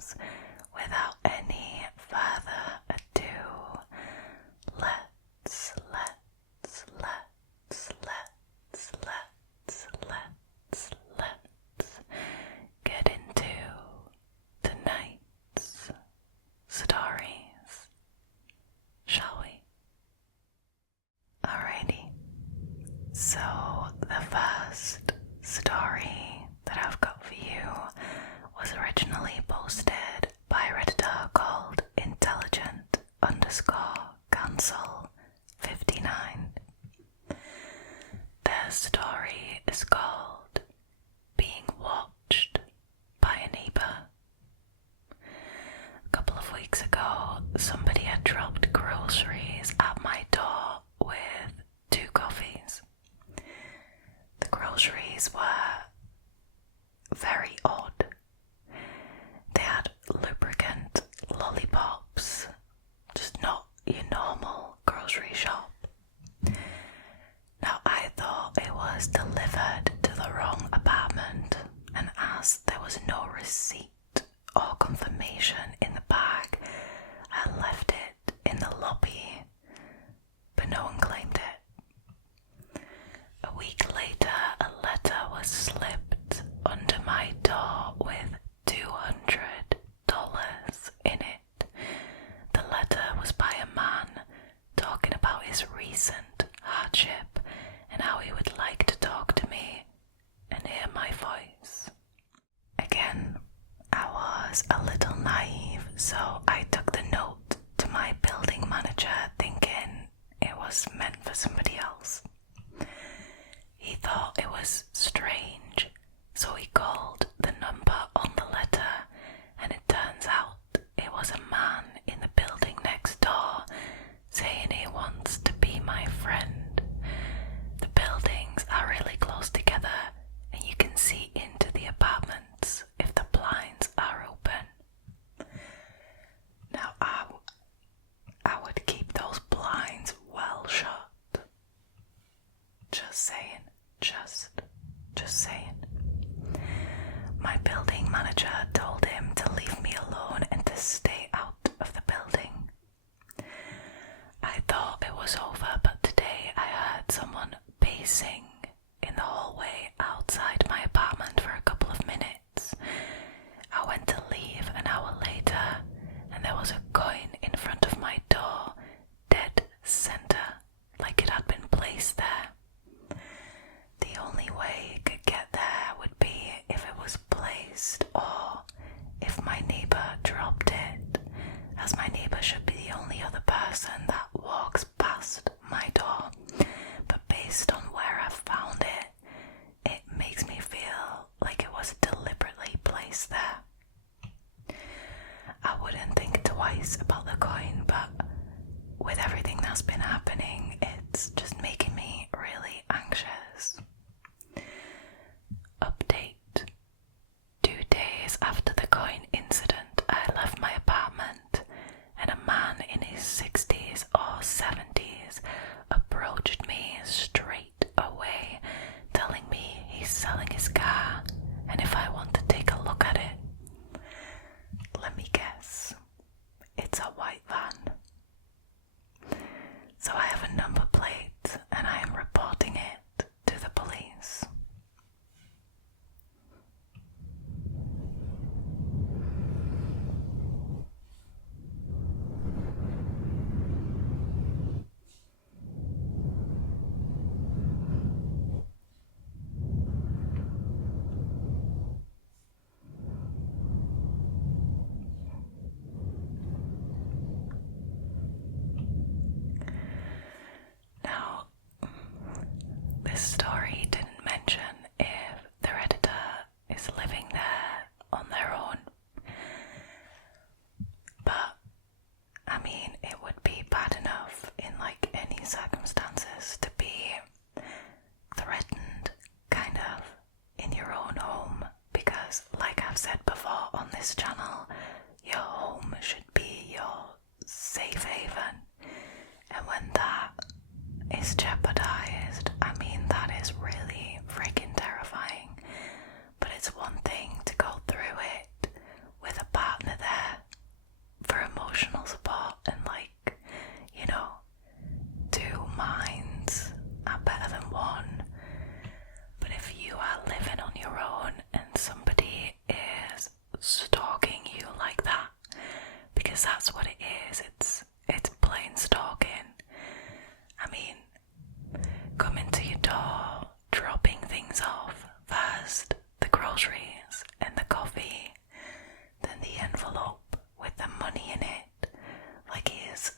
news, without any further ado, let's get into tonight's stories, shall we? Alrighty, so the first story that I've got for you was originally posted by a Redditor called intelligent_cancel59. Their story is called Being Watched by a Neighbour. A couple of weeks ago, somebody had dropped groceries at my door with 2 coffees. The groceries were very odd. They had lubricant lollipops, just not your normal grocery shop. Now, I thought it was delivered to the wrong apartment, and as there was no receipt or confirmation in the bag, I left it in the lobby, but no one claimed it. A week later, a letter was slipped under my door with $200 in it. The letter was by a man talking about his recent hardship and how he would like to talk to me and hear my voice. Again, I was a little naive, so I took the note to my building manager thinking it was meant for somebody else. He thought it was strange, so he called the number on the letter, and it turns out it was a man in the building next door saying he wants to be my friend. The buildings are really close together, and you can see into the apartments if the blinds are open. Now, I would keep those blinds well shut. Just saying. Just saying. My building manager told him to leave me alone and to stay out of the building. I thought it was over, but today I heard someone pacing in the hallway outside my apartment for a couple of minutes. I went to leave an hour later, and there was a coin in front of my door, dead center, like it had been placed there. The only way it could get there would be if it was placed or if my neighbour dropped it, as my neighbour should be the only other person that walks past my door. But based on where I found it, it makes me feel like it was deliberately placed there. I wouldn't think twice about the coin, but with everything that's been happening, it's just making me really anxious. Update. 2 days after the coin incident, I left my apartment, and a man in his 60s or 70s approached me straight away, telling me he's selling his car and if I want to take a look at it. Let me guess. It's a white van. So I have a number plate and I am reporting it to the police. Now, this story didn't mention if the Redditor is living there on their own. But, I mean, it would be bad enough in like any circumstances to be threatened, kind of, in your own home, because like I've said before on this channel, your home should be your safe haven. And when that is jeopardized, I mean, that is really freaking terrifying. But it's one thing to go through it with a partner emotional support and two minds are better than one. But if you are living on your own and somebody is stalking you like that, because that's what it is, it's plain stalking. I mean, coming to your door, dropping things off, first the groceries and the coffee, then the envelope with the money in it, like he is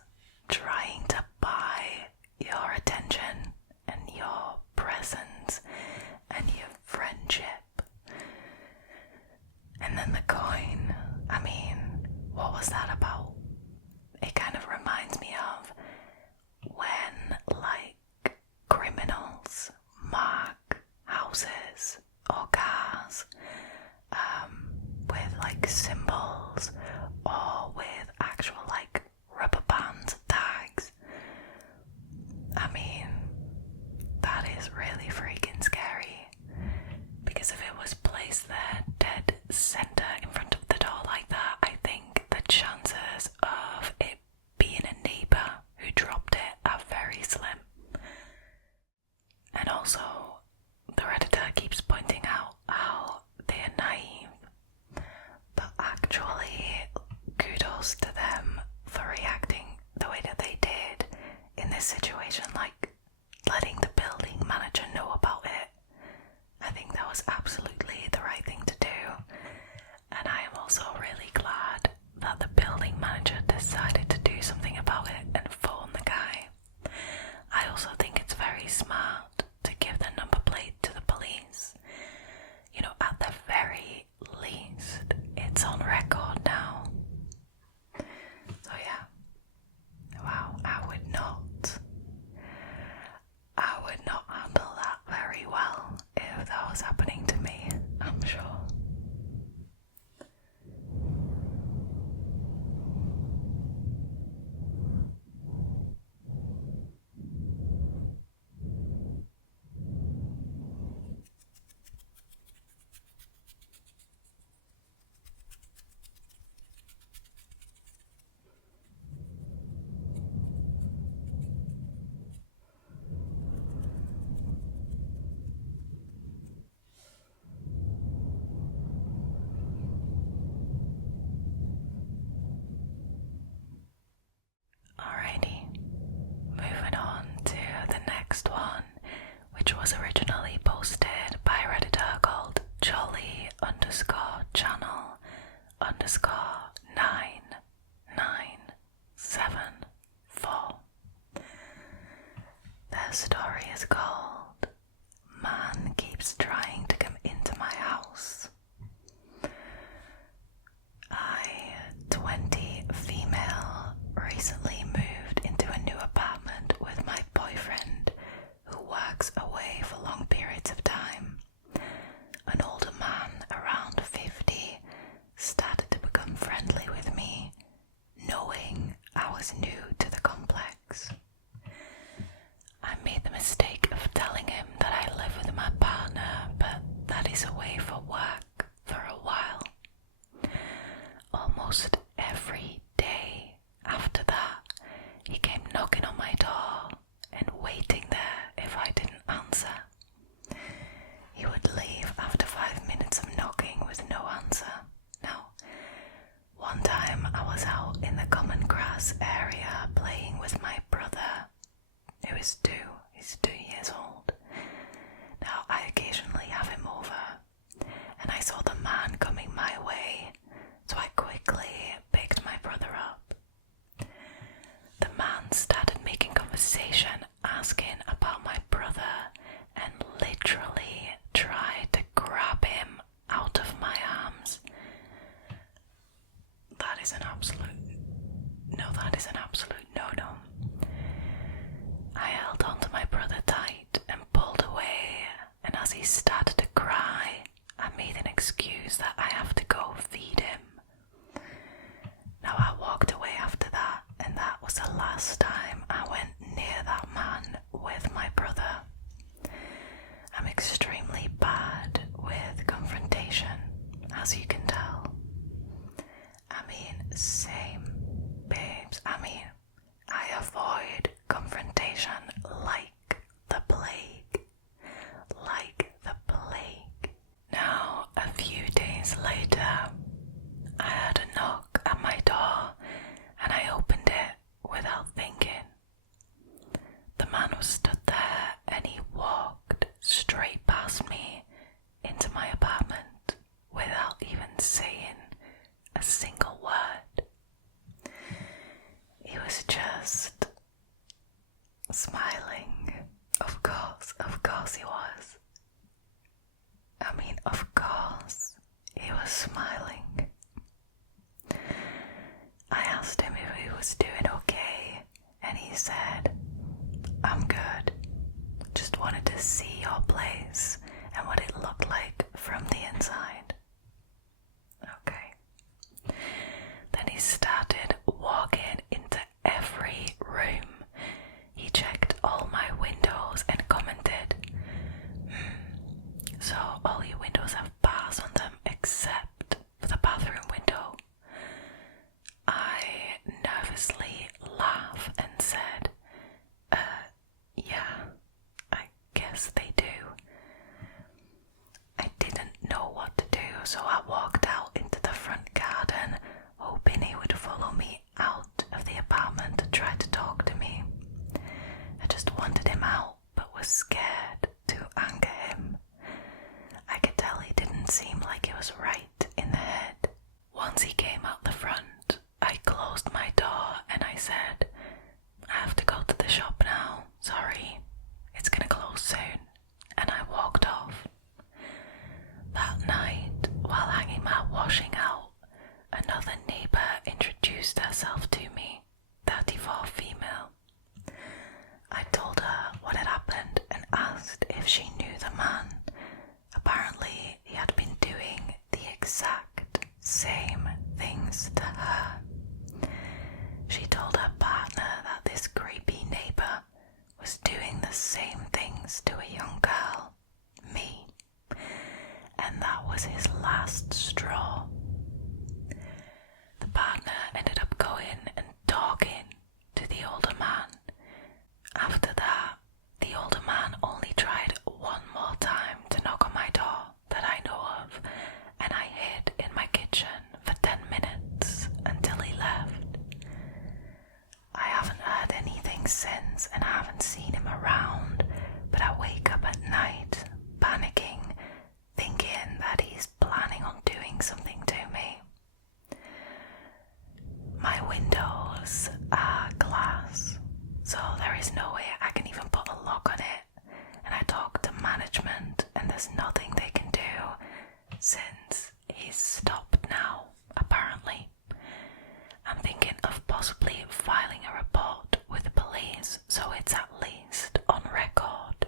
trying to buy your attention and your presence and your friendship. And then the coin, I mean, what was that about? It kind of reminds me of when, criminals mark houses or cars with, symbols or with actual, rubber bands, tags. I mean, that is really freaking scary. Because if it was placed there, dead center in front of the door like that, I think the chances of it being a neighbour who dropped it are very slim. And also, the Redditor keeps pointing out how they're naive, but actually, kudos to them for reacting the way that they did in this situation, letting the building manager know about it. I think that was absolutely the right thing to do, and I am also really glad that the building manager decided to do something about it and phone the guy. I also think it's very smart to give the number plate to the police. At the very least, it's on record now. So yeah, wow, I would not handle that very well if that was happening to me, I'm sure. Alrighty, moving on to the next one, which was originally posted by Redditor called Jolly_channel_9974. Their story is called Man Keeps Trying to Come Into My House. 20 female, recently moved into a new apartment with my boyfriend, who works away for long periods of time. An older man, around 50, started to become friendly with me, knowing I was new to the complex. I made the mistake of telling him that I live with my partner, but that he's away for work for a while. Almost every day after that, he came knocking on my door and waiting there if I didn't answer. He would leave after 5 minutes of knocking with no answer. Now, one time I was out in the common grass area playing with my brother, who is 2. He's 2 years old. Now, I occasionally have him over, and I saw the man coming my way, so I quickly picked my brother up. The man started making conversation, asking about my brother, and literally tried to grab him out of my arms. That is an absolute no-no. I held on to my brother tight and pulled away, and as he started to cry, I made an excuse that I have to go feed him. Now, I walked away after that, and that was the last time I went near that man with my brother. I'm extremely bad with confrontation, as you can tell. I mean, same, been single word. He was just smiling. Of course he was. I mean, of course he was smiling. I asked him if he was doing okay, and he said, "I'm good. Just wanted to see your place and what it looked like from the inside." Okay. Then he started walking into every room. He checked all my windows and commented, "So all your windows have bars on them except for the bathroom window." I nervously laughed and said, yeah, I guess they do." I didn't know what to do, so I walked out into the front garden, hoping he would follow me out of the apartment to try to talk to me. I just wanted him out, but was scared to anger him. I could tell he didn't seem like he was right in the head. Once he came out the front, I closed my door and I said, "I have to go to the shop now, sorry, it's gonna close soon," and I walked off. That night, while hanging my washing out, another neighbour introduced herself to me, 34 female. I told her what had happened and asked if she knew the man. Apparently, he had been doing the exact same things to her. She told her partner that this creepy neighbour was doing the same things to a young girl, me, and that was his last straw. The partner ended up going and talking to the older man. After that, the older man only tried one more time to knock on my door that I know of, and I hid in my kitchen for 10 minutes until he left. I haven't heard anything since and I haven't seen him around, but I wake up at night panicking, thinking that he's planning on doing something to me. My windows are glass, so there is no way I can even put a lock on it, and I talked to management and there's nothing they can do since he's stopped now, apparently. I'm thinking of possibly filing a report with the police so it's at least on record.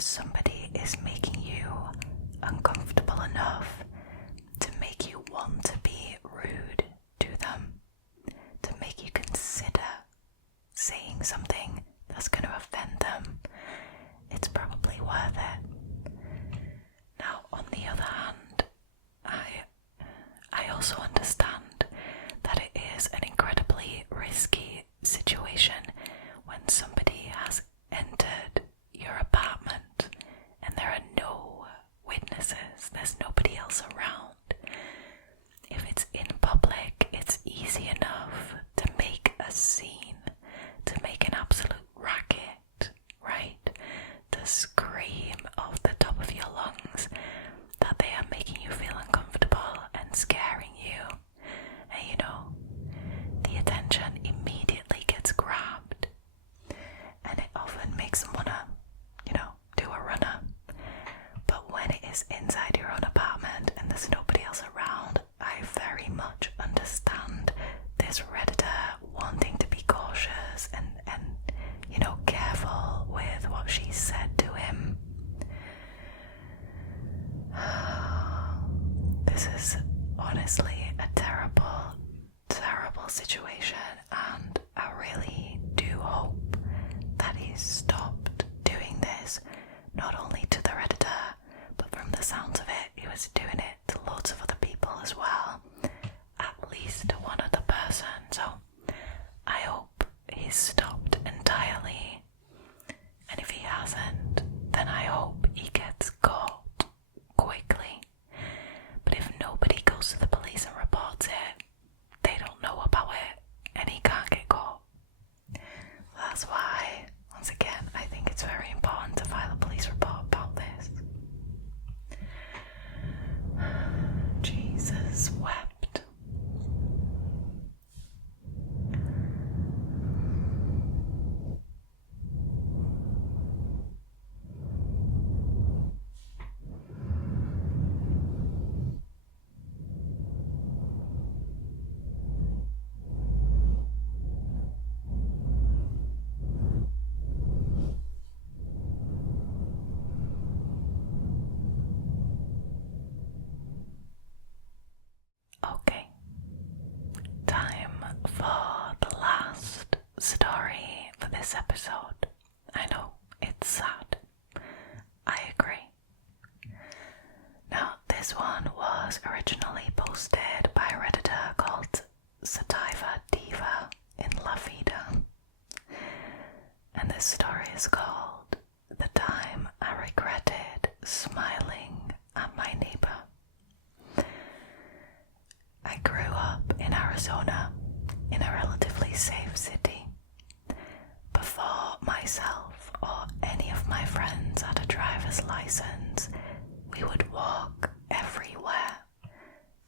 somebody is making you uncomfortable enough to make you want to be rude to them, to make you consider saying something that's going to offend them, it's probably worth it. Now, on the other hand, I also understand that it is an incredibly risky situation when somebody has entered your apartment and there are no witnesses, there's nobody else around. If it's in public, it's easy enough to make a scene, to make an absolute racket, right? To scream off the top of your lungs that they are making you feel uncomfortable and scaring you. And you know, the attention immediately gets grabbed, and it often makes them wanna, do a runner. But when it is inside your own apartment and there's nobody else around, I very much understand this Redditor wanting to be cautious and careful with what she said to him. This is honestly a terrible, terrible situation, and I really do hope that he's stopped doing this, not only to the Redditor, but from the sounds of it, he was doing it to loads of other people as well, at least to one other person. So I hope he's stopped entirely, and if he hasn't, then I hope he gets caught quickly. But if nobody goes to the police and reports it, they don't know about it and he can't get caught. That's why, once again, I think it's very important to file a police report about this. Jesus wept. Okay, time for the last story for this episode. I know, it's sad. I agree. Now, this one was originally posted by a Redditor called SativaDivaInLaVida. And this story is called The Time I Regretted Smiling at My Neighbour. I grew up in Arizona, in a relatively safe city. Before myself or any of my friends had a driver's license, we would walk everywhere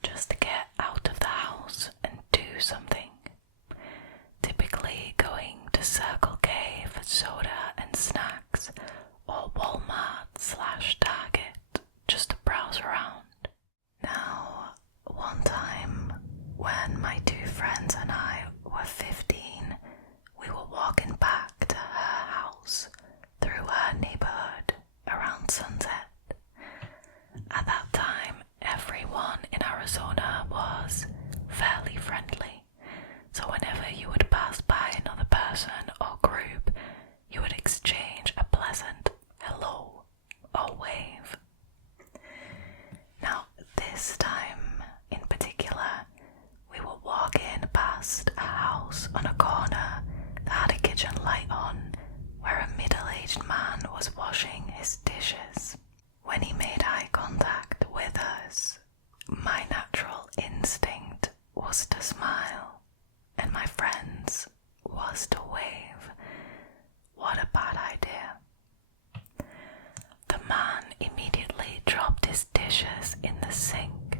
just to get out of the house and do something. Typically going to Circle K for soda and snacks, or Walmart/Target just to browse around. Now, one time, when my two friends and I were 15, we were walking back to her house through her neighbourhood around sunset. At that time, everyone in Arizona was fairly friendly, so whenever you would pass by another person or group, you would exchange a pleasant hello or wave. Now, this time in particular, we were walking past a house on a corner that had a kitchen light on, where a middle-aged man was washing his dishes. When he made eye contact with us, my natural instinct was to smile, and my friend's was to wave. What a bad idea. The man immediately dropped his dishes in the sink,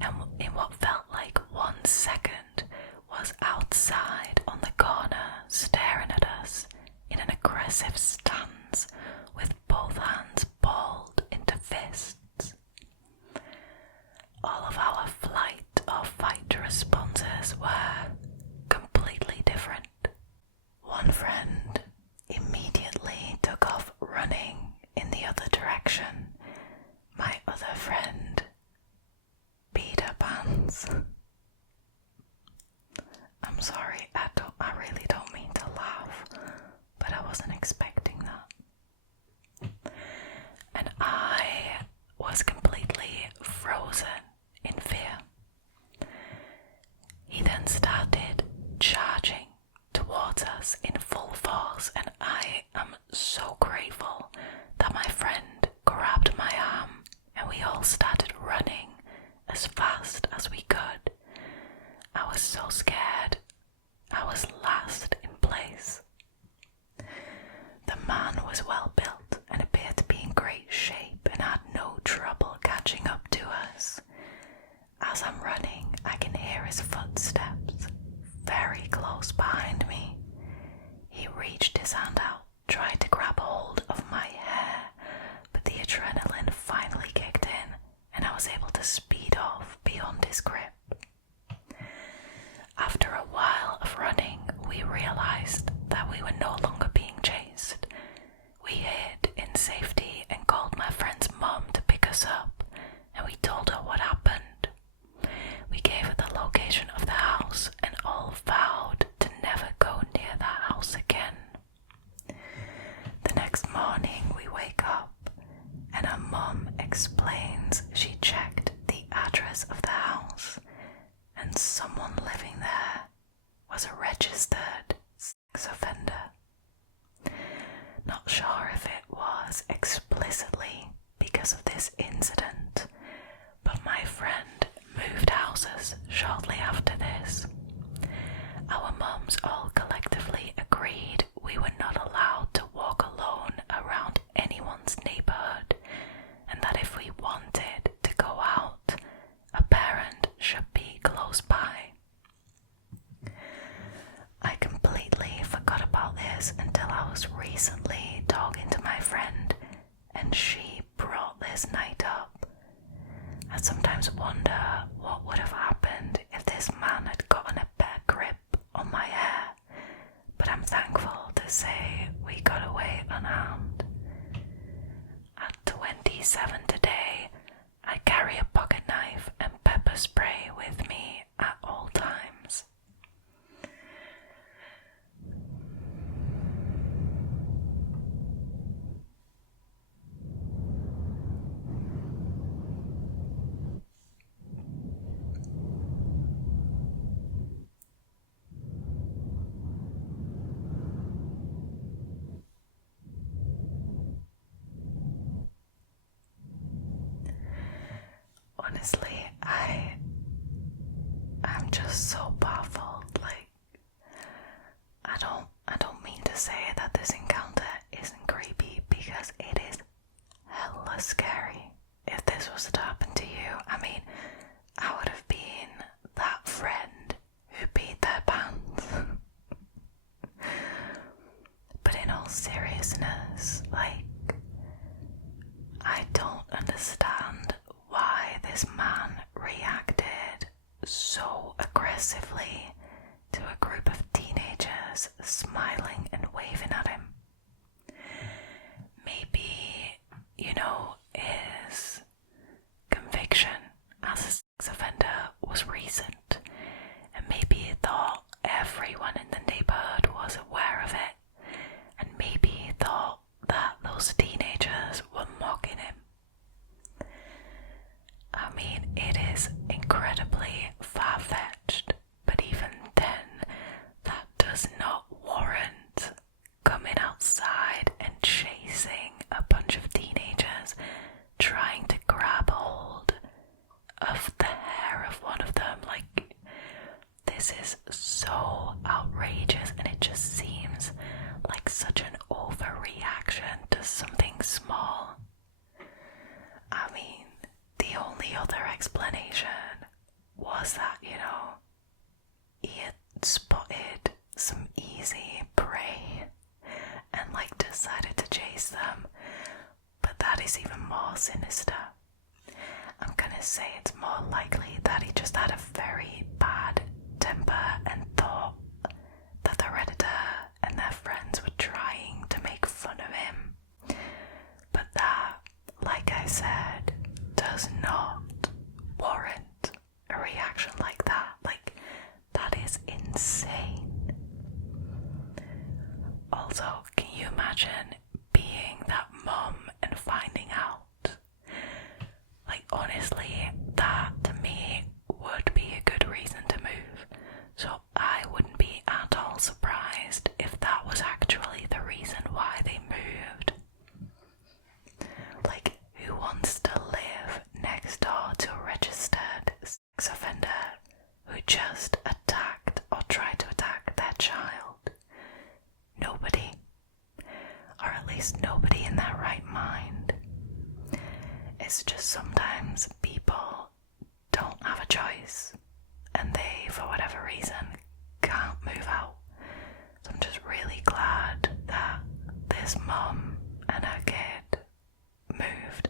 and in what felt like 1 second was outside on the corner staring at us in an aggressive stance with both hands balled into fists. All of our flight or fight responses were completely different. One friend immediately took off running in the other adrenaline finally kicked in and I was able to speed off beyond his grip. After a while of running, we realized that we were no longer being chased. We hid in safety and called my friend's mum to pick us up, and we told her what happened. We gave her the location of the house and all vowed to never go near that house again. The next morning we wake up and her mum explains she checked the address of the house and someone living there was a registered sex offender. Not sure if it was explicitly because of this incident, but my friend moved houses shortly after this. Our mums all collectively agreed we were not allowed to walk alone around anyone's neighbourhood, and that if we wanted to go out, a parent should be close by. I completely forgot about this until I was recently talking to my friend and she brought this night up. I sometimes wonder what would have happened if this man had gotten a better grip on my hair, but I'm thankful to say we got away unharmed. At 27 today, I carry a pocket knife and pepper spray with me at all times. Honestly, I'm just so baffled. Like, I don't mean to say that this encounter isn't creepy, because it is hella scary. If this was to happen to you, I mean, I would have been that friend who peed their pants. But in all seriousness, like, I don't understand why this man reacted so aggressively to a group of teenagers smiling and waving at him. Maybe, his conviction as a sex offender was recent, and maybe he thought everyone in the neighbourhood was aware of it, and maybe he thought that those teenagers were mocking him. I mean, it is incredibly far-fetched, but even then, that does not warrant coming outside and chasing a bunch of teenagers trying to grab hold of the hair of one of them. Like, this is so outrageous, and it just seems like such an overreaction to something small. I mean, the only other explanation was that, he had spotted some easy prey and decided to chase them, but that is even more sinister. I'm gonna say it's more likely that he just had a very bad temper and thought that the Redditor and their friends were trying to make fun of him. But that, like I said, does not warrant a reaction like that. Like, that is insane. Also, can you imagine being that mum and finding out? Like, honestly, that to me would be a good reason to move. So I wouldn't be at all surprised if that was actually the reason why they moved. Like, who wants to live next door to a registered sex offender who just attacked or tried to attack their child? Nobody. Or at least nobody in their right mind. It's just sometimes people don't have a choice, and they, for whatever reason, can't move out. So I'm just really glad that this mum and her kid moved.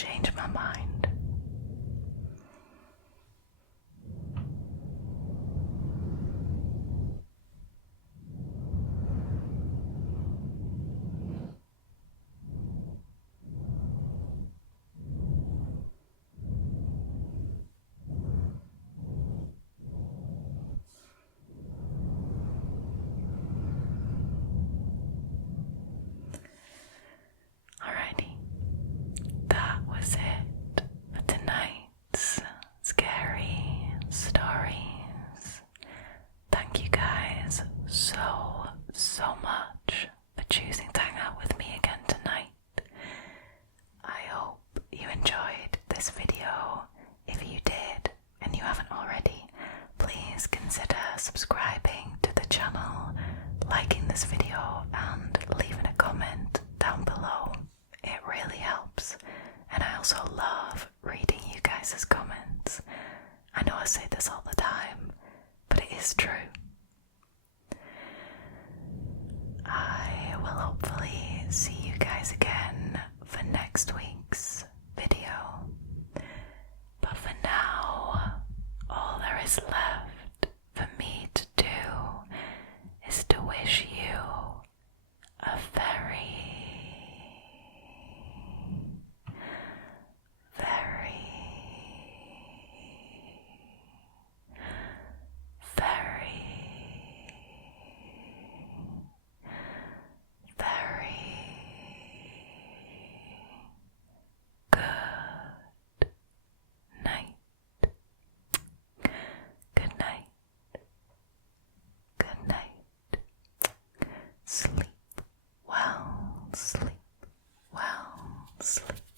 change my mind. Alrighty, that was it for tonight's scary stories. Thank you guys so much for choosing to hang out with me again tonight. I hope you enjoyed this video. If you did and you haven't already, please consider subscribing to the channel, liking this video and leaving a comment down below. It really helps, and I also love reading you guys' comments. I know I say this all the time, but it is true. I will hopefully see you guys again for next week's video. But for now, all there is left for me to do is to wish you a very good night. Sleep well, sleep well, sleep.